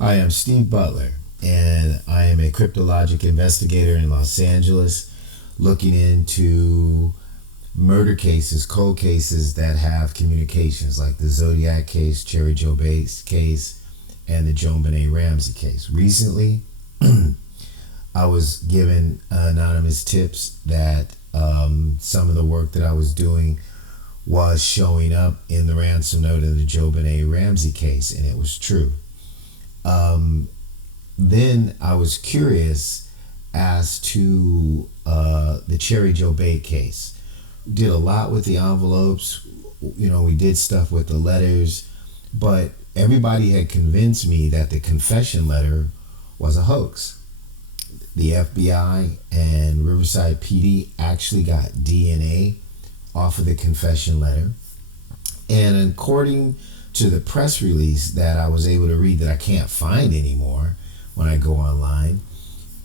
I am Steve Butler, and I am a cryptologic investigator in Los Angeles looking into murder cases, cold cases that have communications, like the Zodiac case, Cheri Jo Bates case, and the JonBenet Ramsey case. Recently, I was given anonymous tips that some of the work that I was doing was showing up in the ransom note of the JonBenet Ramsey case, and it was true. Then I was curious as to the Cheri Jo Bates case. Did a lot with the envelopes, we did stuff with the letters, but everybody had convinced me that the confession letter was a hoax. The FBI and Riverside PD actually got DNA off of the confession letter, and according to the press release that I was able to read, that I can't find anymore when I go online,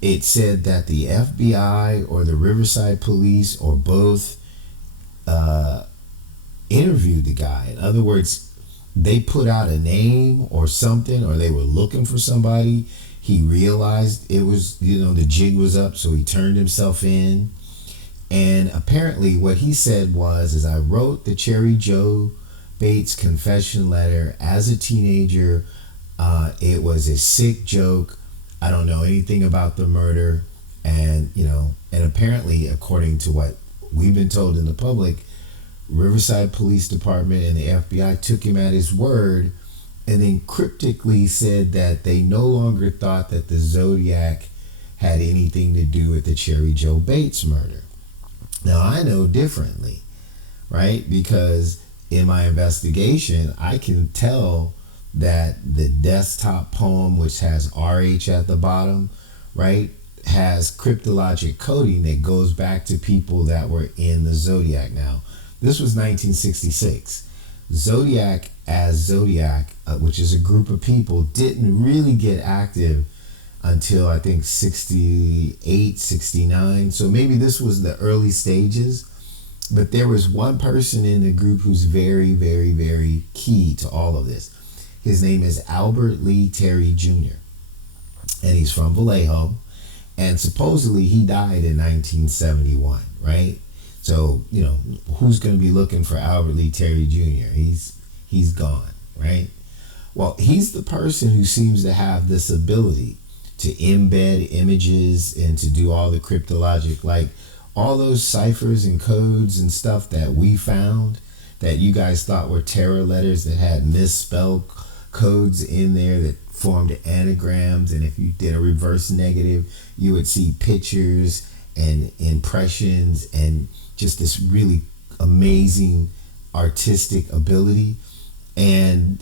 it said that the FBI or the Riverside Police or both interviewed the guy. In other words, they put out a name or something, or they were looking for somebody. He realized it was, the jig was up, so he turned himself in. And apparently what he said was, I wrote the Cheri Jo Bates confession letter as a teenager. It was a sick joke. I don't know anything about the murder. And apparently, according to what we've been told in the public, Riverside Police Department and the FBI took him at his word, and then cryptically said that they no longer thought that the Zodiac had anything to do with the Cheri Jo Bates murder. Now, I know differently, right? Because in my investigation, I can tell that the desktop poem, which has RH at the bottom, right, has cryptologic coding that goes back to people that were in the Zodiac. Now, this was 1966. Zodiac as Zodiac, which is a group of people, didn't really get active until I think 68, 69. So maybe this was the early stages. But there was one person in the group who's very, very, very key to all of this. His name is Albert Lee Terry Jr. And he's from Vallejo. And supposedly he died in 1971, right? So, who's going to be looking for Albert Lee Terry Jr.? He's gone, right? Well, he's the person who seems to have this ability to embed images and to do all the cryptologic, like all those ciphers and codes and stuff that we found that you guys thought were terror letters that had misspelled codes in there that formed anagrams. And if you did a reverse negative, you would see pictures and impressions and just this really amazing artistic ability, and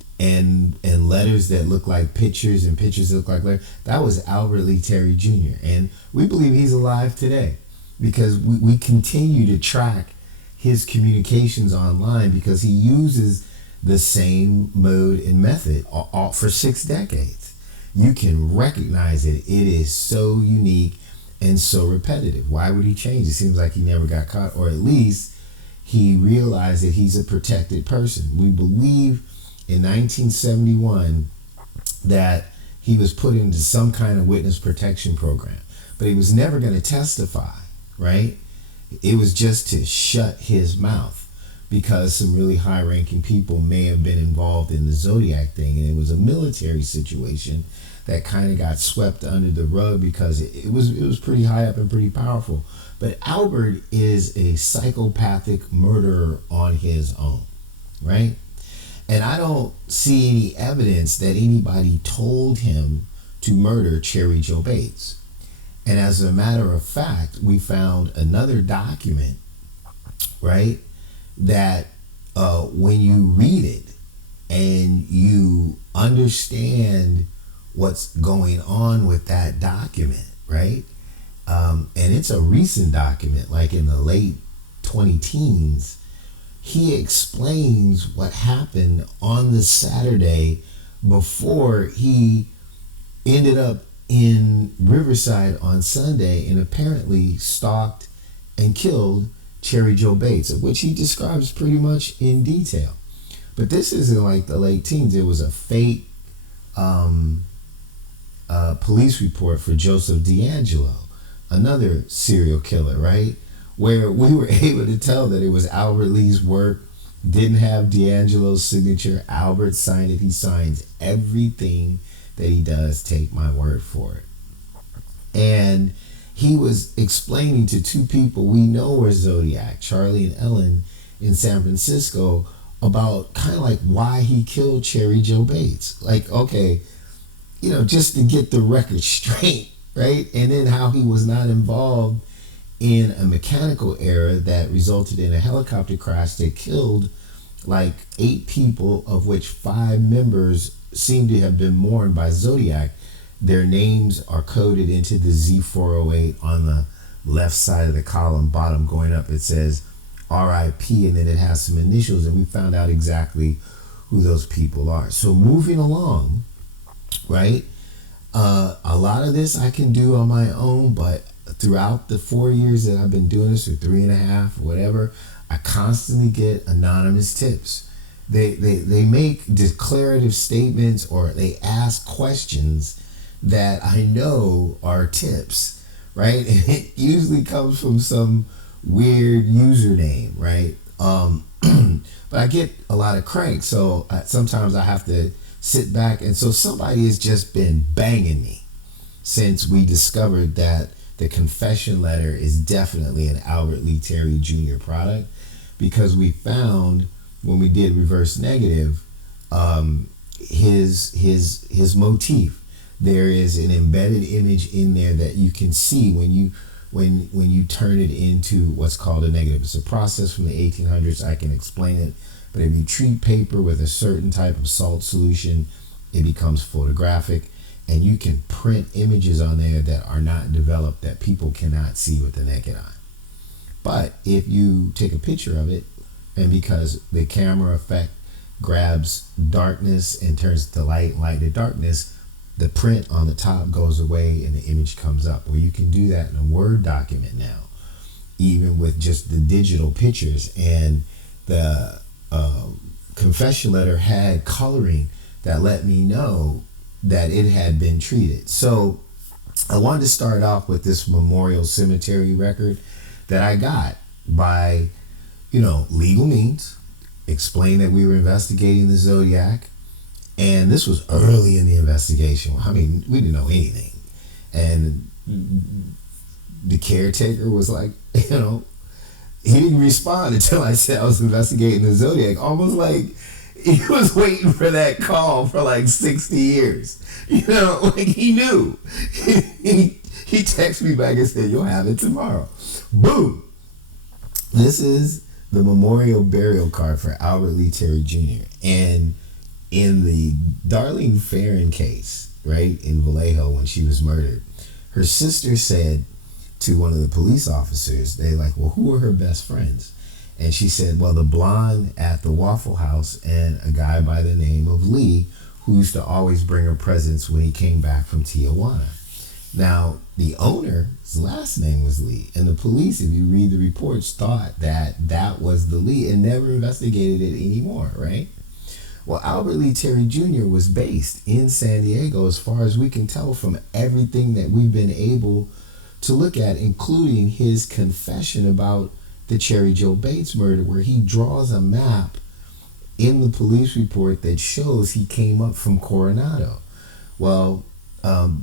letters that look like pictures and pictures that look like letters. That was Albert Lee Terry Jr. And we believe he's alive today because we continue to track his communications online, because he uses the same mode and method all for 6 decades. You can recognize it. It is so unique and so repetitive. Why would he change? It seems like he never got caught, or at least he realized that he's a protected person. We believe in 1971 that he was put into some kind of witness protection program, but he was never going to testify, right? It was just to shut his mouth, because some really high-ranking people may have been involved in the Zodiac thing, and it was a military situation that kind of got swept under the rug because it was pretty high up and pretty powerful. But Albert is a psychopathic murderer on his own, right? And I don't see any evidence that anybody told him to murder Cheri Jo Bates. And as a matter of fact, we found another document, right, that when you read it and you understand what's going on with that document, right? And it's a recent document, like in the late 20-teens. He explains what happened on the Saturday before he ended up in Riverside on Sunday and apparently stalked and killed Cheri Jo Bates, of which he describes pretty much in detail. But this is in like the late teens. It was a fake police report for Joseph D'Angelo, another serial killer, right? Where we were able to tell that it was Albert Lee's work, didn't have D'Angelo's signature. Albert signed it. He signs everything that he does. Take my word for it. And he was explaining to two people we know were Zodiac, Charlie and Ellen, in San Francisco, about kind of like why he killed Cheri Jo Bates. Like, okay, just to get the record straight, right? And then how he was not involved in a mechanical error that resulted in a helicopter crash that killed like 8 people, of which 5 members seem to have been mourned by Zodiac. Their names are coded into the Z408 on the left side of the column, bottom going up. It says RIP, and then it has some initials, and we found out exactly who those people are. So moving along, right? A lot of this I can do on my own, but throughout the 4 years that I've been doing this, or 3.5, whatever, I constantly get anonymous tips. They make declarative statements, or they ask questions that I know are tips, right? And it usually comes from some weird username, right? But I get a lot of cranks, so sometimes I have to sit back. And so somebody has just been banging me since we discovered that the confession letter is definitely an Albert Lee Terry Jr. product, because we found when we did reverse negative, his motif. There is an embedded image in there that you can see when you turn it into what's called a negative. It's a process from the 1800s. I can explain it. But if you treat paper with a certain type of salt solution, it becomes photographic, and you can print images on there that are not developed, that people cannot see with the naked eye. But if you take a picture of it, and because the camera effect grabs darkness and turns to light to darkness, the print on the top goes away and the image comes up. Well, you can do that in a Word document now, even with just the digital pictures. And the confession letter had coloring that let me know that it had been treated. So I wanted to start off with this memorial cemetery record that I got by, legal means, explain that we were investigating the Zodiac. And this was early in the investigation. I mean, we didn't know anything. And the caretaker was like, he didn't respond until I said I was investigating the Zodiac. Almost like he was waiting for that call for like 60 years. Like he knew. He texted me back and said, you'll have it tomorrow. Boom. This is the memorial burial card for Albert Lee Terry Jr. And in the Darlene Ferrin case, right, in Vallejo when she was murdered, her sister said to one of the police officers, they like, well, who were her best friends? And she said, well, the blonde at the Waffle House and a guy by the name of Lee, who used to always bring her presents when he came back from Tijuana. Now, the owner's last name was Lee, and the police, if you read the reports, thought that was the Lee and never investigated it anymore, right? Well, Albert Lee Terry Jr. was based in San Diego, as far as we can tell from everything that we've been able to look at, including his confession about the Cheri Jo Bates murder, where he draws a map in the police report that shows he came up from Coronado. Well,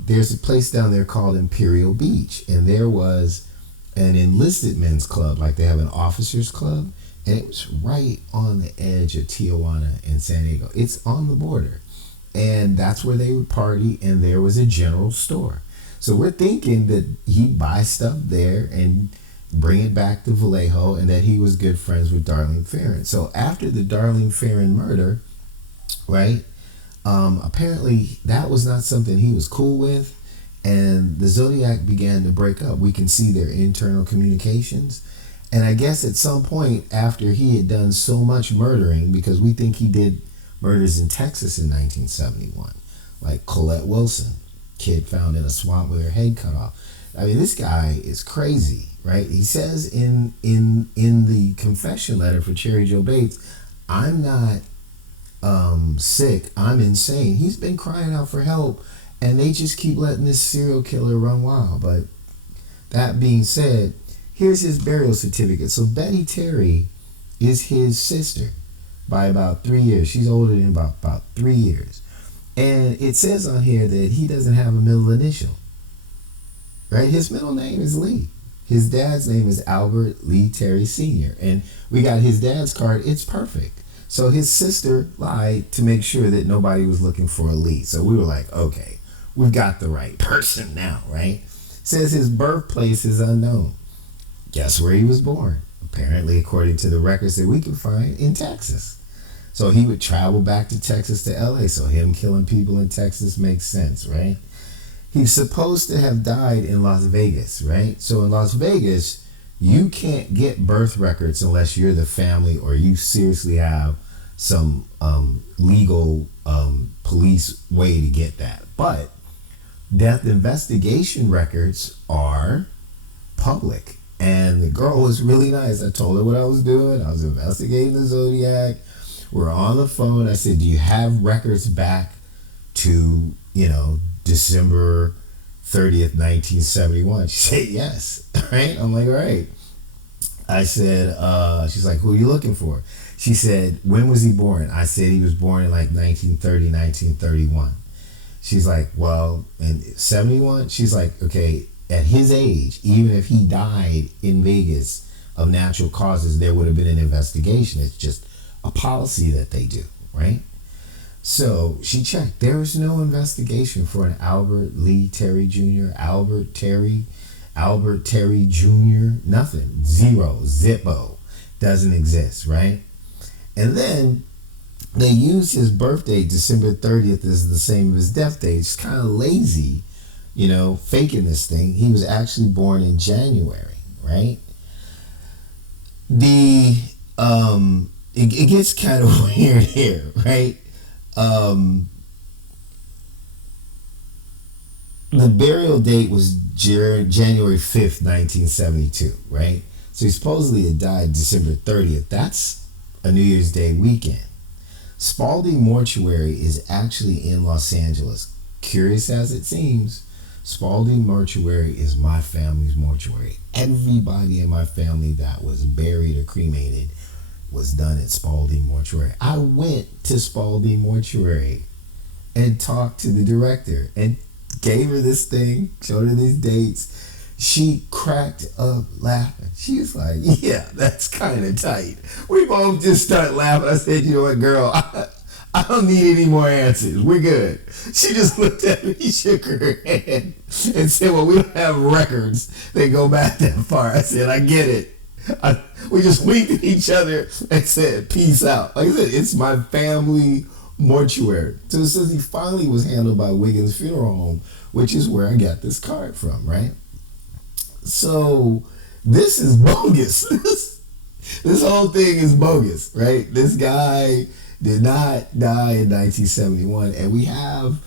there's a place down there called Imperial Beach, and there was an enlisted men's club, like they have an officers club, and it was right on the edge of Tijuana and San Diego. It's on the border, and that's where they would party, and there was a general store. So we're thinking that he'd buy stuff there and bring it back to Vallejo, and that he was good friends with Darlene Ferrin. So after the Darlene Ferrin murder, right, apparently that was not something he was cool with, and the Zodiac began to break up. We can see their internal communications. And I guess at some point after he had done so much murdering, because we think he did murders in Texas in 1971, like Colette Wilson, kid found in a swamp with her head cut off. I mean, this guy is crazy, right? He says in the confession letter for Cheri Jo Bates, I'm not sick, I'm insane. He's been crying out for help And they just keep letting this serial killer run wild. But that being said, here's his burial certificate. So Betty Terry is his sister by about 3 years. She's older than him about 3 years. And it says on here that he doesn't have a middle initial. Right? His middle name is Lee. His dad's name is Albert Lee Terry Sr. And we got his dad's card. It's perfect. So his sister lied to make sure that nobody was looking for a Lee. So we were like, okay, we've got the right person now, right? Says his birthplace is unknown. Guess where he was born? Apparently, according to the records that we could find, in Texas. So he would travel back to Texas to LA. So him killing people in Texas makes sense, right? He's supposed to have died in Las Vegas, right? So in Las Vegas, you can't get birth records unless you're the family or you seriously have some legal police way to get that. But death investigation records are public. And the girl was really nice. I told her what I was doing. I was investigating the Zodiac. We're on the phone. I said, do you have records back to, December 30th, 1971? She said, yes. Right? I'm like, all right. I said, she's like, who are you looking for? She said, when was he born? I said he was born in like 1930, 1931. She's like, well, in 71? She's like, okay, at his age, even if he died in Vegas of natural causes, there would have been an investigation. It's just a policy that they do, right? So she checked. There was no investigation for an Albert Lee Terry Jr., Albert Terry Jr., nothing. Zero. Zippo. Doesn't exist, right? And then they used his birthday, December 30th, as the same as his death date. It's kind of lazy, faking this thing. He was actually born in January, right? It gets kind of weird here, right? The burial date was January 5th, 1972, right? So he supposedly had died December 30th. That's a New Year's Day weekend. Spalding Mortuary is actually in Los Angeles. Curious as it seems, Spalding Mortuary is my family's mortuary. Everybody in my family that was buried or cremated was done at Spalding Mortuary. I went to Spalding Mortuary and talked to the director and gave her this thing, showed her these dates. She cracked up laughing. She was like, yeah, that's kind of tight. We both just started laughing. I said, you know what, girl, I don't need any more answers. We're good. She just looked at me, shook her head, and said, well, we don't have records that go back that far. I said, I get it. We just winked at each other and said, peace out. Like I said, it's my family mortuary. So it says he finally was handled by Wiggins Funeral Home, which is where I got this card from, right? So this is bogus. This whole thing is bogus, right? This guy did not die in 1971, and we have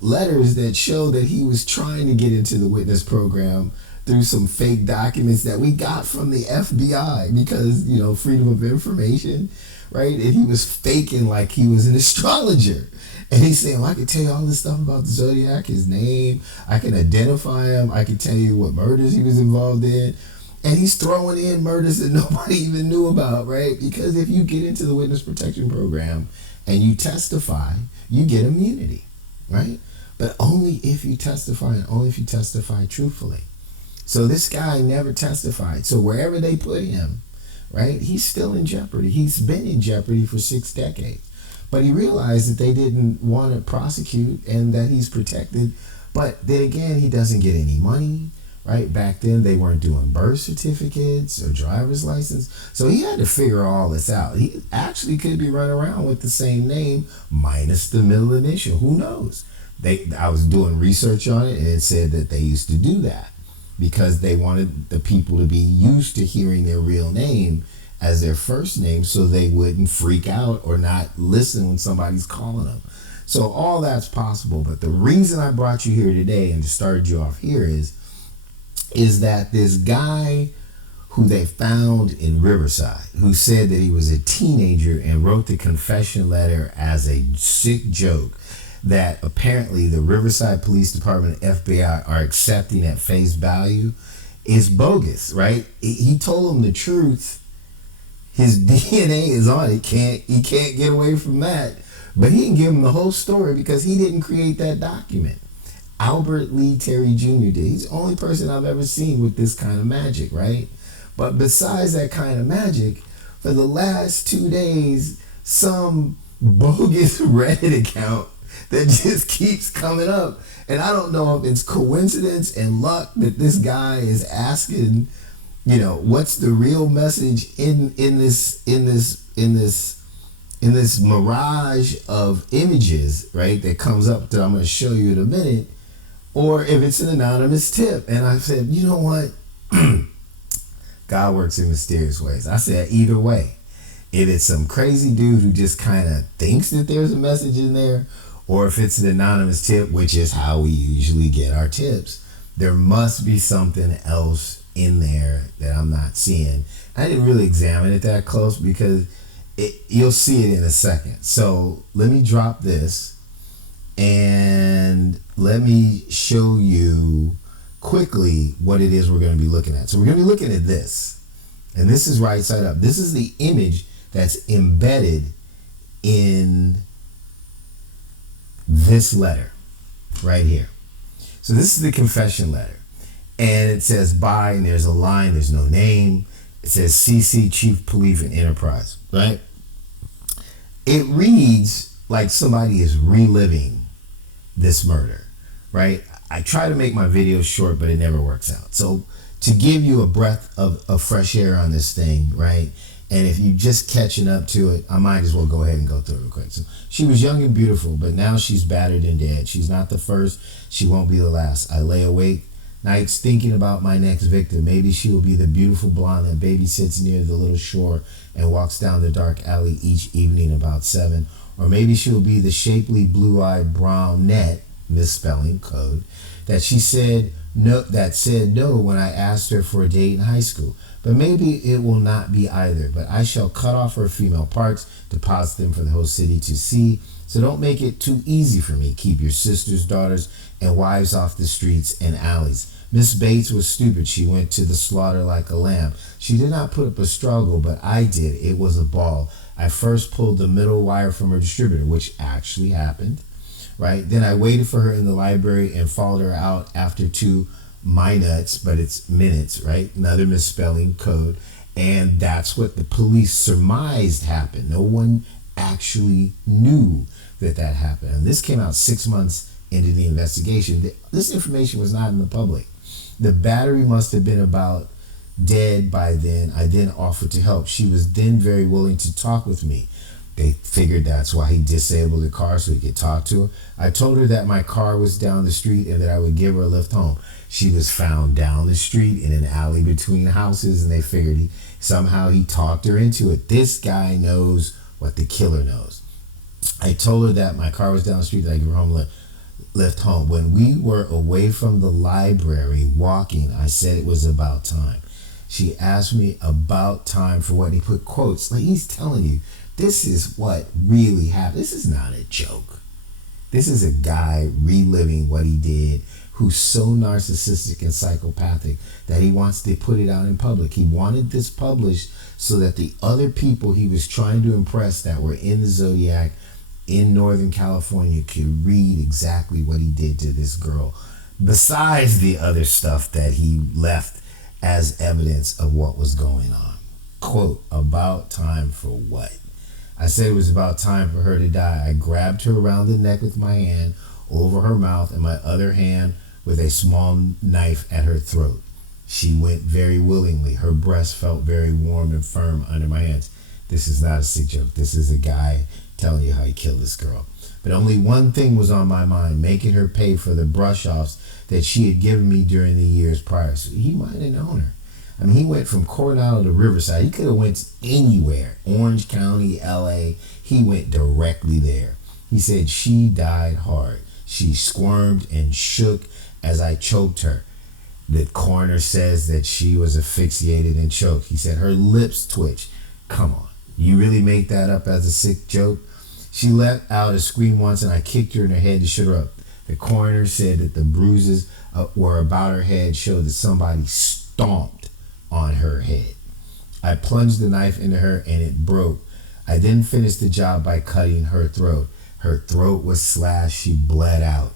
letters that show that he was trying to get into the witness program through some fake documents that we got from the FBI because, freedom of information, right? And he was faking like he was an astrologer. And he's saying, well, I can tell you all this stuff about the Zodiac, his name, I can identify him, I can tell you what murders he was involved in. And he's throwing in murders that nobody even knew about, right? Because if you get into the witness protection program and you testify, you get immunity, right? But only if you testify and only if you testify truthfully. So this guy never testified. So wherever they put him, right, he's still in jeopardy. He's been in jeopardy for 6 decades. But he realized that they didn't want to prosecute and that he's protected. But then again, he doesn't get any money, right? Back then, they weren't doing birth certificates or driver's license. So he had to figure all this out. He actually could be running around with the same name minus the middle initial. Who knows? I was doing research on it, and it said that they used to do that because they wanted the people to be used to hearing their real name as their first name so they wouldn't freak out or not listen when somebody's calling them. So all that's possible. But the reason I brought you here today and started you off here is that this guy who they found in Riverside, who said that he was a teenager and wrote the confession letter as a sick joke, that apparently the Riverside Police Department and FBI are accepting at face value is bogus, right? He told them the truth. His DNA is on it. He can't get away from that. But he didn't give him the whole story because he didn't create that document. Albert Lee Terry Jr. did. He's the only person I've ever seen with this kind of magic, right? But besides that kind of magic, for the last 2 days, some bogus Reddit account that just keeps coming up. And I don't know if it's coincidence and luck that this guy is asking, what's the real message in this mirage of images, right, that comes up that I'm going to show you in a minute, or if it's an anonymous tip. And I said, you know what? God works in mysterious ways. I said, either way, if it's some crazy dude who just kind of thinks that there's a message in there, or if it's an anonymous tip, which is how we usually get our tips, there must be something else in there that I'm not seeing. I didn't really examine it that close because you'll see it in a second. So let me drop this and let me show you quickly what it is we're going to be looking at. So we're going to be looking at this, and this is right side up. This is the image that's embedded in this letter right here. So this is the confession letter, and it says by, and there's a line, there's no name. It says CC Chief Police and Enterprise, right? It reads like somebody is reliving this murder, right? I try to make my videos short, but it never works out. So to give you a breath of fresh air on this thing, right? And if you're just catching up to it, I might as well go ahead and go through it real quick. So she was young and beautiful, but now she's battered and dead. She's not the first. She won't be the last. I lay awake nights thinking about my next victim. Maybe she will be the beautiful blonde that babysits near the little shore and walks down the dark alley each evening about 7. Or maybe she will be the shapely blue-eyed brunette, misspelling code, that said no when I asked her for a date in high school. But maybe it will not be either. But I shall cut off her female parts, deposit them for the whole city to see. So don't make it too easy for me. Keep your sisters, daughters, and wives off the streets and alleys. Miss Bates was stupid. She went to the slaughter like a lamb. She did not put up a struggle, but I did. It was a ball. I first pulled the middle wire from her distributor, which actually happened, right? Then I waited for her in the library and followed her out after 2 minuts, but it's minutes, right? Another misspelling code. And that's what the police surmised happened. No one actually knew that happened. And this came out 6 months into the investigation. This information was not in the public. The battery must have been about dead by then. I then offered to help. She was then very willing to talk with me. They figured that's why he disabled the car so he could talk to her. I told her that my car was down the street and that I would give her a lift home. She was found down the street in an alley between houses, and they figured somehow he talked her into it. This guy knows what the killer knows. I told her that my car was down the street, that I could give her lift home. When we were away from the library walking, I said it was about time. She asked me about time for what, he put quotes. Like, he's telling you, this is what really happened. This is not a joke. This is a guy reliving what he did, who's so narcissistic and psychopathic that he wants to put it out in public. He wanted this published so that the other people he was trying to impress that were in the Zodiac in Northern California could read exactly what he did to this girl, besides the other stuff that he left as evidence of what was going on. Quote, about time for what? I said it was about time for her to die. I grabbed her around the neck with my hand over her mouth and my other hand with a small knife at her throat. She went very willingly. Her breast felt very warm and firm under my hands. This is not a sick joke. This is a guy telling you how he killed this girl. But only one thing was on my mind, making her pay for the brush-offs that she had given me during the years prior. So he might have known her. I mean, he went from Coronado to Riverside. He could have went anywhere. Orange County, LA. He went directly there. He said she died hard. She squirmed and shook as I choked her. The coroner says that she was asphyxiated and choked. He said her lips twitched. Come on. You really make that up as a sick joke? She let out a scream once, and I kicked her in her head to shut her up. The coroner said that the bruises were about her head showed that somebody stomped on her head. I plunged the knife into her, and it broke. I then finished the job by cutting her throat. Her throat was slashed. She bled out.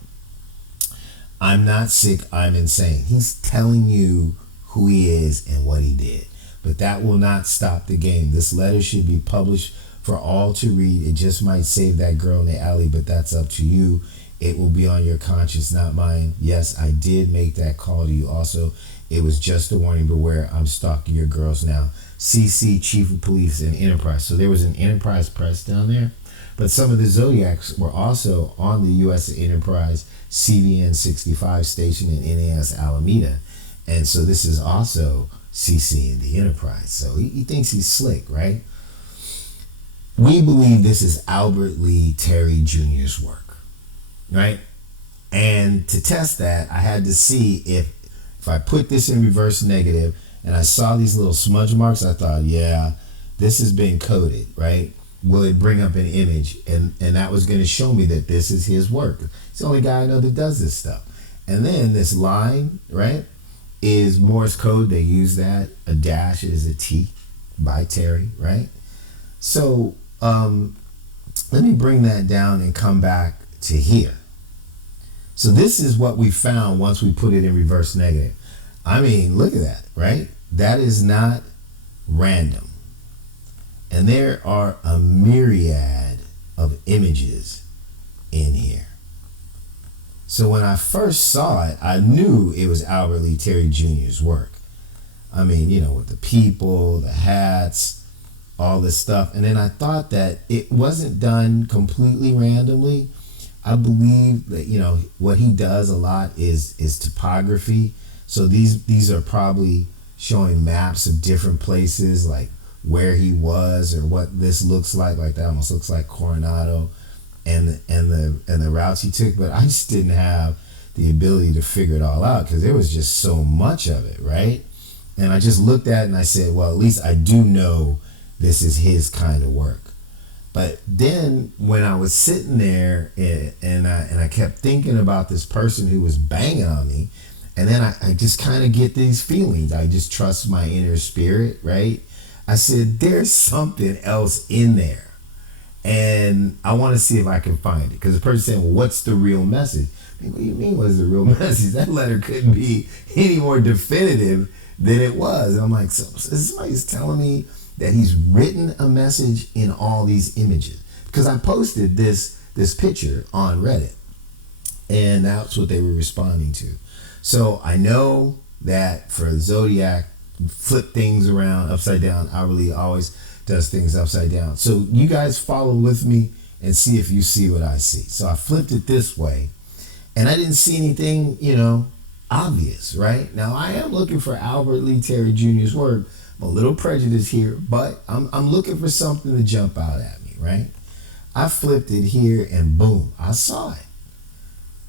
I'm not sick. I'm insane. He's telling you who he is and what he did. But that will not stop the game. This letter should be published for all to read. It just might save that girl in the alley, but that's up to you. It will be on your conscience, not mine. Yes, I did make that call to you also. It was just a warning. Beware, I'm stalking your girls now. CC, Chief of Police, and Enterprise. So there was an Enterprise press down there. But some of the Zodiacs were also on the U.S. Enterprise CVN 65 station in NAS Alameda. And so this is also CC in the Enterprise. So he thinks he's slick, right? We believe this is Albert Lee Terry Jr.'s work, right? And to test that, I had to see if I put this in reverse negative and I saw these little smudge marks, I thought, yeah, this has been coded, right? Will it bring up an image? And that was going to show me that this is his work. He's the only guy I know that does this stuff. And then this line, right, is Morse code. They use that. A dash is a T by Terry, right? So let me bring that down and come back to here. So this is what we found once we put it in reverse negative. I mean, look at that, right? That is not random. And there are a myriad of images in here. So when I first saw it, I knew it was Albert Lee Terry Jr.'s work. I mean, you know, with the people, the hats, all this stuff. And then I thought that it wasn't done completely randomly. I believe that, you know, what he does a lot is topography. So these are probably showing maps of different places, like where he was or what this looks like that almost looks like Coronado and the routes he took. But I just didn't have the ability to figure it all out because there was just so much of it, right? And I just looked at it and I said, well, at least I do know this is his kind of work. But then when I was sitting there and I kept thinking about this person who was banging on me, and then I just kind of get these feelings. I just trust my inner spirit, right? I said, there's something else in there. And I want to see if I can find it. Because the person said, well, what's the real message? I mean, what do you mean, what's the real message? That letter couldn't be any more definitive than it was. And I'm like, so somebody's telling me that he's written a message in all these images. Because I posted this picture on Reddit. And that's what they were responding to. So I know that for Zodiac, flip things around upside down. Albert Lee always does things upside down. So you guys follow with me and see if you see what I see. So I flipped it this way and I didn't see anything, you know, obvious, right? Now I am looking for Albert Lee Terry Jr.'s work. I'm a little prejudiced here, but I'm looking for something to jump out at me, right? I flipped it here and boom, I saw it.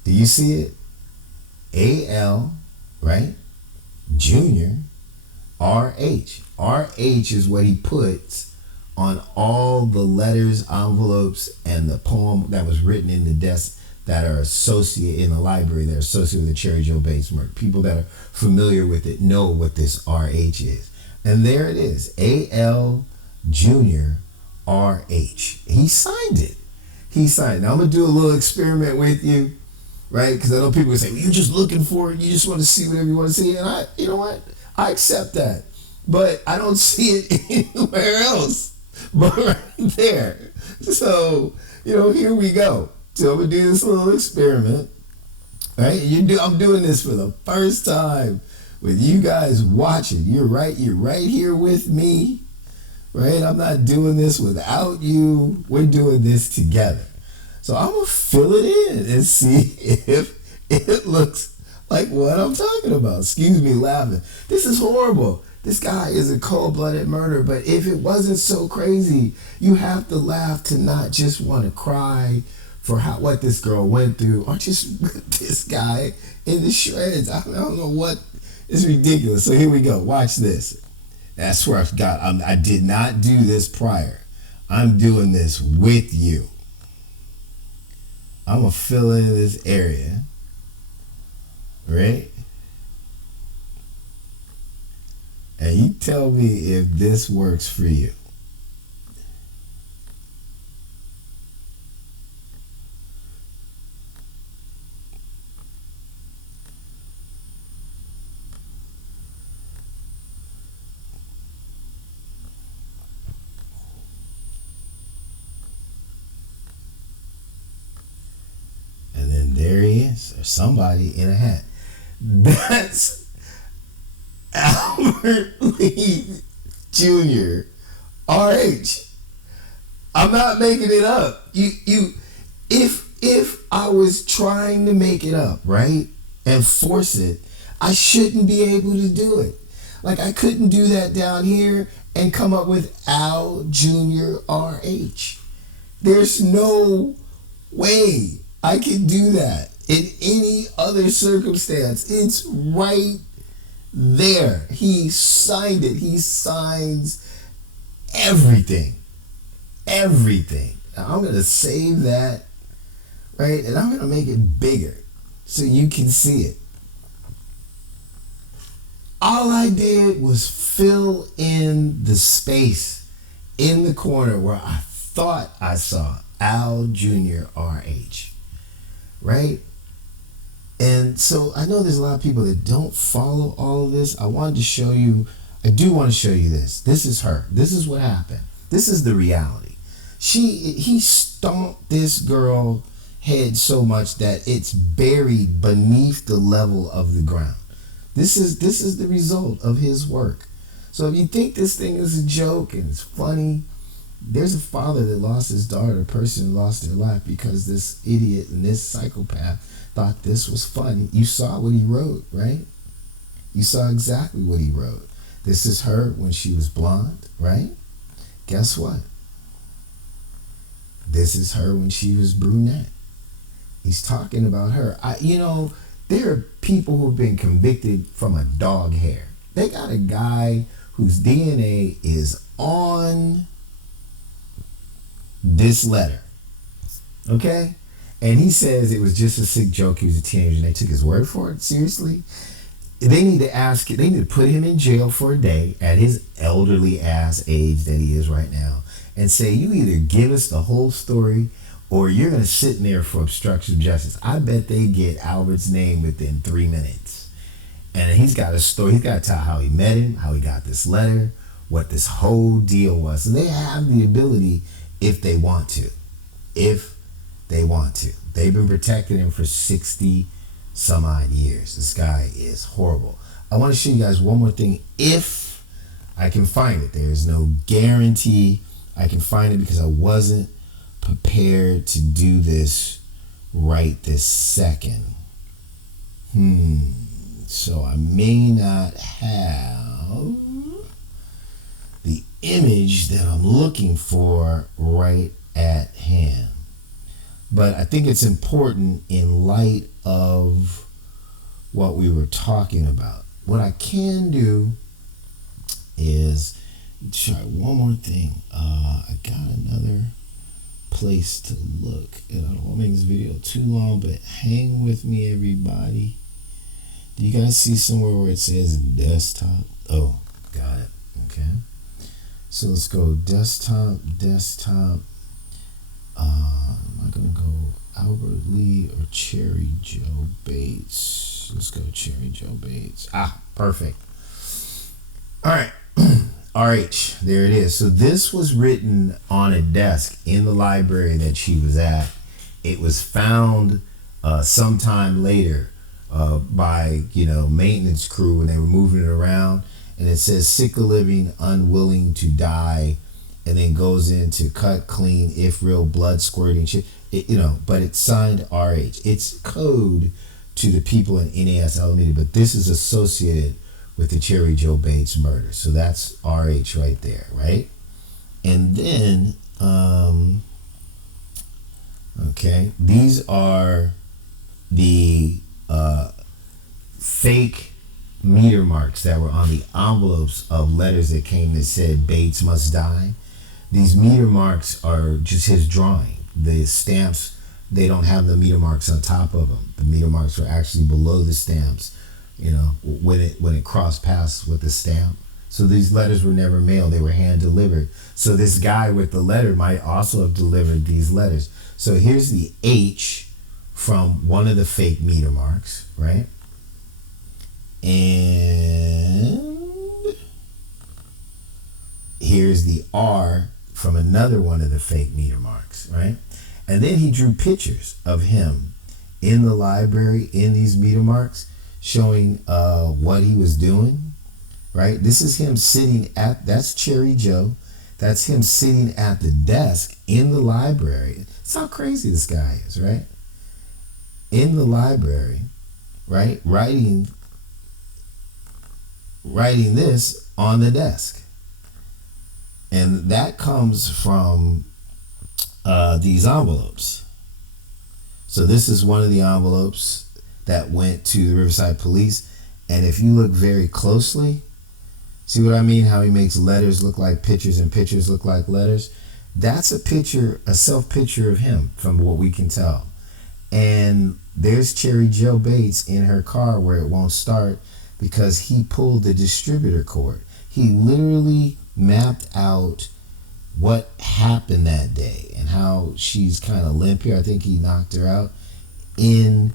Do you see it? A-L, right? Junior, R-H. R-H is what he puts on all the letters, envelopes, and the poem that was written in the desk that are associated in the library that are associated with the Cheri Jo Bates murder. People that are familiar with it know what this R-H is. And there it is. A-L Junior R-H. He signed it. He signed it. Now I'm going to do a little experiment with you. Right? Because I know people say, well, you're just looking for it. You just want to see whatever you want to see. And you know what? I accept that. But I don't see it anywhere else but right there. So, you know, here we go. So I'm going to do this little experiment. Right? I'm doing this for the first time with you guys watching. You're right here with me. Right? I'm not doing this without you. We're doing this together. So I'm going to fill it in and see if it looks like what I'm talking about. Excuse me laughing. This is horrible. This guy is a cold-blooded murderer, but if it wasn't so crazy, you have to laugh to not just want to cry for what this girl went through or just this guy in the shreds. I don't know what. It's ridiculous. So here we go. Watch this. That's where I did not do this prior. I'm doing this with you. I'm gonna fill in this area, right? And you tell me if this works for you. And then there he is, or somebody in a hat. That's Albert Lee Jr. RH. I'm not making it up. If I was trying to make it up, right, and force it, I shouldn't be able to do it. Like I couldn't do that down here and come up with Al Jr. RH. There's no way I can do that in any other circumstance. It's right there. He signed it. He signs everything. Everything. Now, I'm going to save that, right? And I'm going to make it bigger so you can see it. All I did was fill in the space in the corner where I thought I saw Al Jr. RH, right? And so I know there's a lot of people that don't follow all of this. I wanted to show you, I do want to show you this. This is her. This is what happened. This is the reality. He stomped this girl head so much that it's buried beneath the level of the ground. This is the result of his work. So if you think this thing is a joke and it's funny, there's a father that lost his daughter, a person that lost their life because this idiot and this psychopath thought this was funny. You saw what he wrote, right? You saw exactly what he wrote. This is her when she was blonde, right? Guess what? This is her when she was brunette. He's talking about her. There are people who've been convicted from a dog hair. They got a guy whose DNA is on this letter. Okay? And he says it was just a sick joke. He was a teenager and they took his word for it. Seriously? They need to put him in jail for a day at his elderly ass age that he is right now and say, you either give us the whole story or you're going to sit in there for obstruction of justice. I bet they get Albert's name within 3 minutes. And he's got a story. He's got to tell how he met him, how he got this letter, what this whole deal was. And they have the ability if they want to. If they want to. They've been protecting him for 60 some odd years. This guy is horrible. I want to show you guys one more thing if I can find it. There is no guarantee I can find it because I wasn't prepared to do this right this second. So I may not have the image that I'm looking for right at hand. But I think it's important in light of what we were talking about. What I can do is try one more thing. I got another place to look. And I don't want to make this video too long, but hang with me, everybody. Do you guys see somewhere where it says desktop? Oh, got it. Okay. So let's go desktop. Am I going to go Albert Lee or Cheri Jo Bates? Let's go Cheri Jo Bates. Perfect. All right. RH, there it is. So this was written on a desk in the library that she was at. It was found sometime later by maintenance crew when they were moving it around, and it says sick of living, unwilling to die, and then goes into cut clean if real blood squirting shit. But it's signed RH. It's code to the people in NAS Alameda, but this is associated with the Cheri Jo Bates murder. So that's RH right there, right? And then, okay, these are the fake meter marks that were on the envelopes of letters that came that said Bates must die. These meter marks are just his drawing. The stamps they don't have the meter marks on top of them. The meter marks were actually below the stamps, when it crossed paths with the stamp. So these letters were never mailed, they were hand delivered. So this guy with the letter might also have delivered these letters. So here's the H from one of the fake meter marks, right? And here's the R from another one of the fake meter marks, right? And then he drew pictures of him in the library in these meter marks, showing what he was doing, right? This is him sitting that's Cheri Jo. That's him sitting at the desk in the library. That's how crazy this guy is, right? In the library, right? Writing this on the desk. And that comes from these envelopes. So this is one of the envelopes that went to the Riverside Police. And if you look very closely, see what I mean? How he makes letters look like pictures and pictures look like letters. That's a picture, a self-picture of him from what we can tell. And there's Cheri Jo Bates in her car where it won't start because he pulled the distributor cord. He literally mapped out what happened that day and how she's kind of limp here. I think he knocked her out in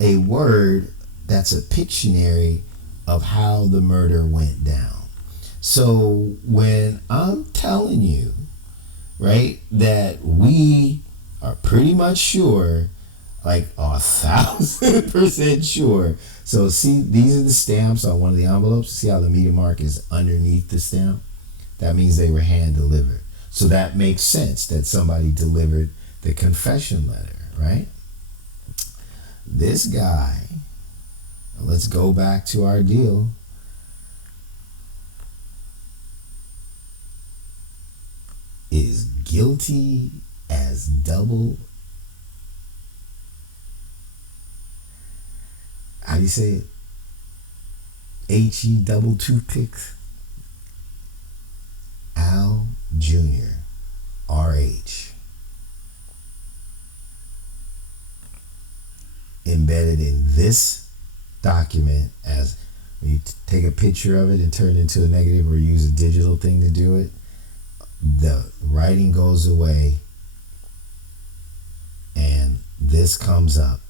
a word that's a Pictionary of how the murder went down. So when I'm telling you, right, that we are pretty much sure, like 1,000% sure. So see, these are the stamps on one of the envelopes. See how the meter mark is underneath the stamp? That means they were hand delivered. So that makes sense that somebody delivered the confession letter, right? This guy, let's go back to our deal. Is guilty as double. How do you say it? H-E double toothpicks. Al Jr. R.H. Embedded in this document, as when you take a picture of it and turn it into a negative or use a digital thing to do it, the writing goes away and this comes up.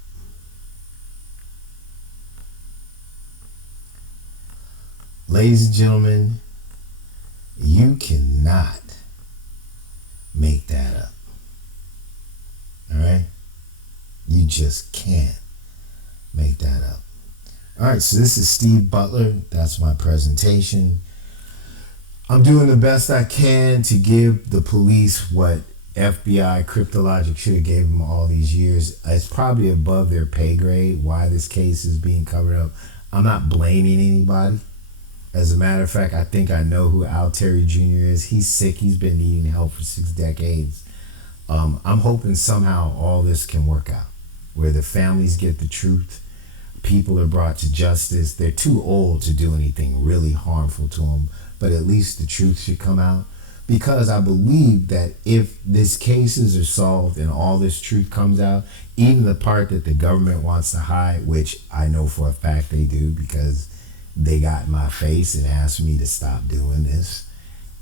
Ladies and gentlemen, you cannot make that up. All right? You just can't make that up. All right, so this is Steve Butler. That's my presentation. I'm doing the best I can to give the police what FBI Cryptologic should have gave them all these years. It's probably above their pay grade why this case is being covered up. I'm not blaming anybody. As a matter of fact, I think I know who Al Terry Jr. is. He's sick. He's been needing help for 6 decades. I'm hoping somehow all this can work out, where the families get the truth, people are brought to justice. They're too old to do anything really harmful to them, but at least the truth should come out. Because I believe that if these cases are solved and all this truth comes out, even the part that the government wants to hide, which I know for a fact they do because they got in my face and asked me to stop doing this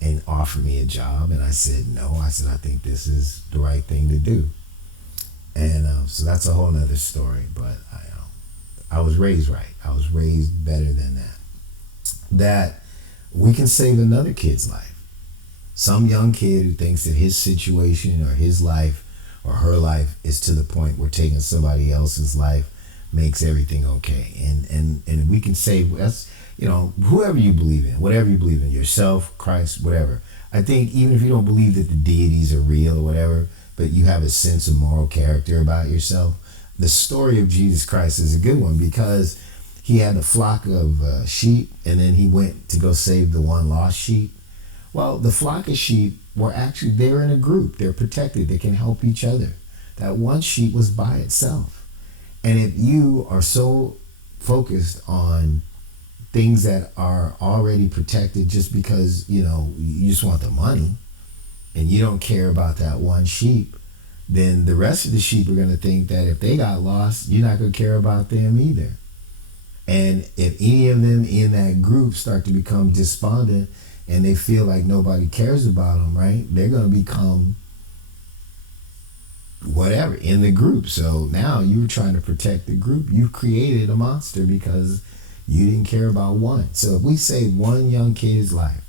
and offered me a job, and I said no. I said I think this is the right thing to do. And so that's a whole nother story, but I was raised right. I was raised better than that. That we can save another kid's life. Some young kid who thinks that his situation or his life or her life is to the point where taking somebody else's life makes everything okay. And we can save, that's, whoever you believe in, whatever you believe in, yourself, Christ, whatever. I think even if you don't believe that the deities are real or whatever, but you have a sense of moral character about yourself, the story of Jesus Christ is a good one because he had a flock of sheep and then he went to go save the one lost sheep. Well, the flock of sheep were actually, they're in a group. They're protected. They can help each other. That one sheep was by itself. And if you are so focused on things that are already protected just because, you just want the money and you don't care about that one sheep, then the rest of the sheep are going to think that if they got lost, you're not going to care about them either. And if any of them in that group start to become despondent and they feel like nobody cares about them, right? They're going to become whatever in the group. So now you were trying to protect the group. You created a monster because you didn't care about one. So if we save one young kid's life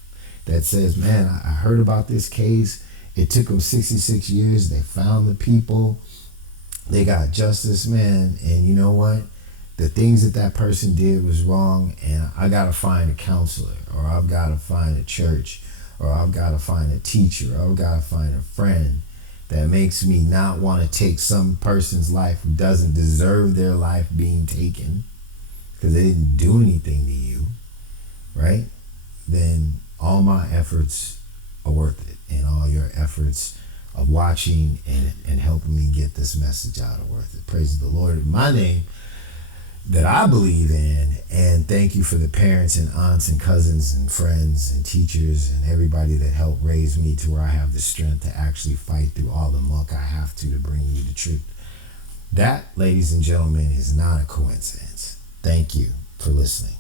that says, man, I heard about this case. It took them 66 years. They found the people. They got justice, man. And you know what? The things that that person did was wrong, and I got to find a counselor, or I've got to find a church, or I've got to find a teacher, or I've got to find a friend that makes me not want to take some person's life who doesn't deserve their life being taken because they didn't do anything to you, right? Then all my efforts are worth it, and all your efforts of watching and helping me get this message out are worth it. Praise the Lord in my name that I believe in, and thank you for the parents and aunts and cousins and friends and teachers and everybody that helped raise me to where I have the strength to actually fight through all the muck I have to bring you the truth. That, ladies and gentlemen, is not a coincidence. Thank you for listening.